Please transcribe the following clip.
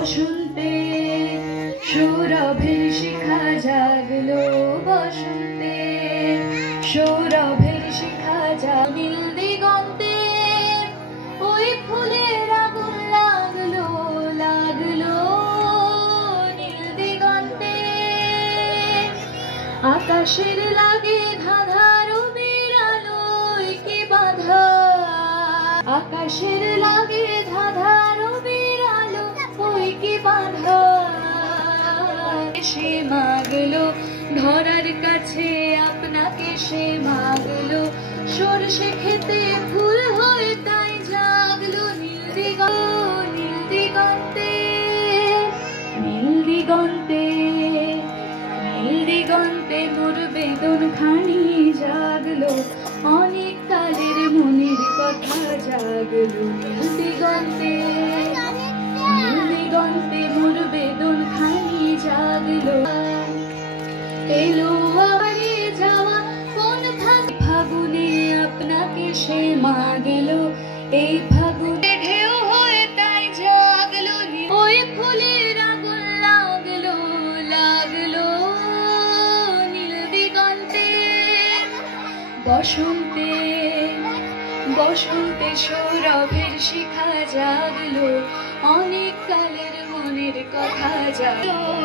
বসন্তে সৌরভের শিখা জাগলো, বসন্তে সৌরভের শিখা জাগিল দিগন্তে ওই ফুলের আগুন লাগলো, লাগলো নীল দিগন্তে। আকাশের লাগে ধাঁধার বিড়ালোয় কি বাধা, আকাশের লাগে ধাঁধার বিড়ালো ওই কি বাধা। সে মাগলো ধরার কাছে আপনাকে, সে মাগলো সরষে খেতে ফুল হয়ে তাই জাগলো নীল দিগন্তে, নীল দিগন্তে, নীল দিগন্তে মোর বেদন খানি জাগলো, অনেক কালের মনের কথা জাগলো নীল দিগন্তে, নীল দিগন্তে মোর বেদন খানি জাগলো। এলো আবারে যাওয়া কোন ফাগুনে আপনাকে সে মাগলো, এই ফাগুনে ঢেউ হয়ে তাই জাগলো ওই ফুলের আগুন লাগলো, লাগলো নীল দিগন্তে। বসন্তে বসন্তে সৌরভের শিখা জাগলো, অনেক কালের মনের কথা জাগলো।